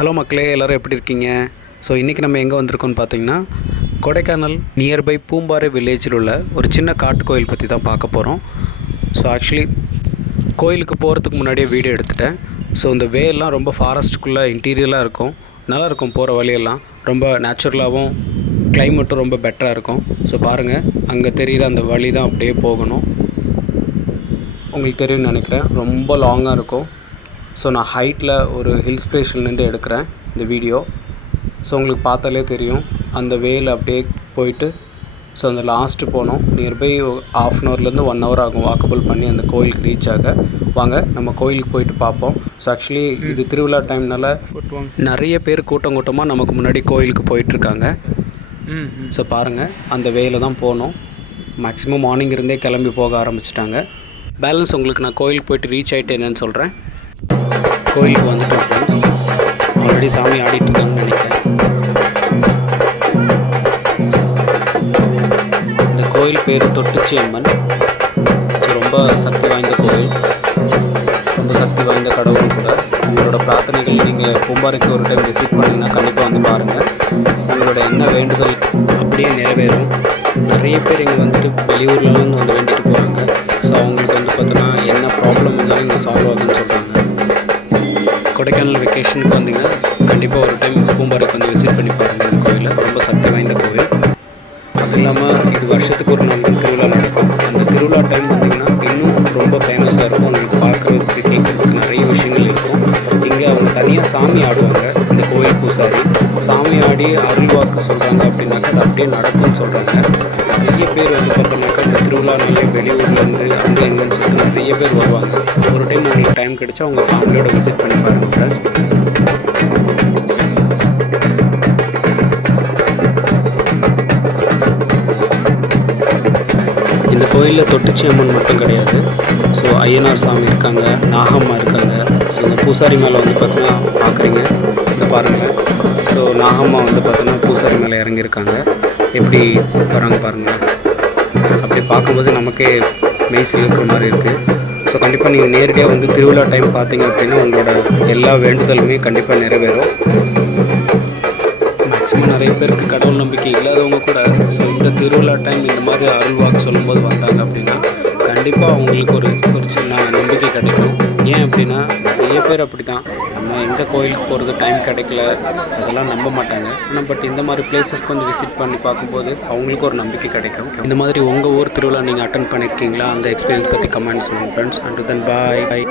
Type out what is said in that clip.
Hello மக்களே, எல்லோரும் எப்படி இருக்கீங்க? ஸோ இன்றைக்கி நம்ம எங்கே வந்திருக்கோம்னு பார்த்தீங்கன்னா, கொடைக்கானல் நியர்பை பூம்பாறை வில்லேஜில் உள்ள ஒரு சின்ன காட்டு கோயில் பற்றி தான் பார்க்க போகிறோம். ஸோ ஆக்சுவலி கோயிலுக்கு போகிறதுக்கு முன்னாடியே வீடியோ எடுத்துட்டேன். ஸோ இந்த வேலாம் ரொம்ப ஃபாரஸ்ட்டுக்குள்ளே இன்டீரியலாக இருக்கும், நல்லாயிருக்கும். போகிற வழியெல்லாம் ரொம்ப நேச்சுரலாகவும் கிளைமேட்டும் ரொம்ப பெட்டராக இருக்கும். ஸோ பாருங்கள், அங்கே தெரிகிற அந்த வழி தான் அப்படியே போகணும். உங்களுக்கு தெரியும்னு நினைக்கிறேன், ரொம்ப லாங்காக இருக்கும். ஸோ நான் ஹைட்டில் ஒரு ஹில் ஸ்டேஷன் நின்று எடுக்கிறேன் இந்த வீடியோ. ஸோ உங்களுக்கு பார்த்தாலே தெரியும், அந்த வேயில் அப்படியே போயிட்டு ஸோ அந்த லாஸ்ட்டு போனோம். நியர்பை 1/2 ஹவர்லேருந்து 1 ஹவர் ஆகும் வாக்கபிள் பண்ணி அந்த கோயிலுக்கு ரீச் ஆக. வாங்க நம்ம கோயிலுக்கு போயிட்டு பார்ப்போம். ஸோ ஆக்சுவலி இது திருவிழா டைம்னால நிறைய பேர் கூட்டமாக நமக்கு முன்னாடி கோயிலுக்கு போயிட்டுருக்காங்க. ஸோ பாருங்கள், அந்த வேயில் தான் போனோம். மேக்ஸிமம் மார்னிங் இருந்தே கிளம்பி போக ஆரம்பிச்சிட்டாங்க. பேலன்ஸ் உங்களுக்கு நான் கோயிலுக்கு போயிட்டு ரீச் ஆகிட்டு என்னன்னு சொல்கிறேன். கோயிலுக்கு வந்துட்டோம் ஃப்ரெண்ட்ஸ். ஆல்ரெடி சாமி ஆடிட்டுருக்காங்கன்னு நினைக்கிறேன். இந்த கோயில் பேர் தொட்டுச்சி அம்மன். ஸோ ரொம்ப சக்தி வாய்ந்த கோயில், ரொம்ப சக்தி வாய்ந்த கடவுள் கூட. உங்களோட பிரார்த்தனைகள் நீங்கள் பூம்பாறைக்கு ஒரு டைம் விசிட் பண்ணிங்கன்னா கண்டிப்பாக வந்து பாருங்கள். உங்களோட என்ன வேண்டுதல் அப்படியே நிறைவேறும். நிறைய பேர் இங்கே வந்துட்டு வெளியூர்லேருந்து வந்து வேண்டிட்டு போகிறாங்க. ஸோ அவங்களுக்கு வந்து பார்த்தோன்னா என்ன ப்ராப்ளம் இருந்தாலும் இங்கே சால்வ் ஆகுதுன்னு சொல்கிறாங்க. கொடைக்கானல் வெக்கேஷனுக்கு வந்தீங்கன்னா கண்டிப்பாக ஒரு டைம் பூம்பாறைக்கு வந்து விசிட் பண்ணி பாருங்கள். இந்த கோயிலை ரொம்ப சக்தி வாய்ந்த கோயில். அது இல்லாமல் இது வருஷத்துக்கு ஒரு நாள் தான் திருவிழா நடக்கும். அந்த திருவிழா டைம் பார்த்திங்கன்னா இன்னும் ரொம்ப ஃபேமஸாக இருக்கும். உங்களுக்கு பார்க்குறதுக்கு கேட்குறதுக்கு நிறைய விஷயங்கள் இருக்கும். இங்கே அவங்க தனியாக சாமி ஆடுவாங்க. இந்த கோயில் பூசாரி சாமி ஆடி அருள் வாக்கு சொல்கிறாங்க அப்படின்னாக்கா அது அப்படியே நடக்கும்னு சொல்கிறாங்க. நிறைய பேர் வந்து பார்த்தோம்னாக்கா இந்த திருவிழா நிறைய வெளியூர்லேருந்து அங்கே எங்கேன்னு சொல்லிட்டு நிறைய பேர் வருவாங்க. ஒரு டைம் உங்களுக்கு டைம் கிடைச்சா உங்கள் ஃபேமிலியோட விசிட் பண்ணி பாருங்கள் ஃப்ரெண்ட்ஸ். இந்த கோயிலில் தொட்டுச்சி அம்மன் மட்டும் கிடையாது. ஸோ ஐயனார் சாமி இருக்காங்க, நாகம்மா இருக்காங்க. ஸோ இந்த பூசாரி மேலே வந்து பார்த்தோன்னா பார்க்குறீங்க, இந்த பாருங்கள். ஸோ நாகம்மா வந்து பார்த்தோன்னா பூசாரி மேலே இறங்கியிருக்காங்க. எப்படி வராங்க பாருங்கள். அப்படி பார்க்கும்போது நமக்கே மெய் சிலிர்க்கிற மாதிரி இருக்குது. ஸோ கண்டிப்பாக நீங்கள் நேரடியாக வந்து திருவிழா டைம் பார்த்தீங்க அப்படின்னா உங்களோட எல்லா வேண்டுதலுமே கண்டிப்பாக நிறைவேறும். மேக்ஸிமம் நிறைய பேருக்கு கடவுள் நம்பிக்கை இல்லாதவங்க கூட ஸோ இந்த திருவிழா டைம் இந்த மாதிரி அருள் வாக்கு சொல்லும்போது வந்தாங்க அப்படின்னா கண்டிப்பாக அவங்களுக்கு ஒரு சின்ன நம்பிக்கை கிடைக்கும். ஏன் அப்படின்னா நிறைய பேர் அப்படி தான், நம்ம எங்கே கோயிலுக்கு போகிறது டைம் கிடைக்கல அதெல்லாம் நம்ப மாட்டாங்க. ஆனால் பட் இந்த மாதிரி பிளேஸஸ்க்கு வந்து விசிட் பண்ணி பார்க்கும்போது அவங்களுக்கு ஒரு நம்பிக்கை கிடைக்கும். இந்த மாதிரி உங்கள் ஊர் திருவிழா நீங்கள் அட்டன் பண்ணியிருக்கீங்களா? அந்த எக்ஸ்பீரியன்ஸ் பற்றி கமெண்ட்ஸ் பண்ணுங்கள் ஃப்ரெண்ட்ஸ். And then bye.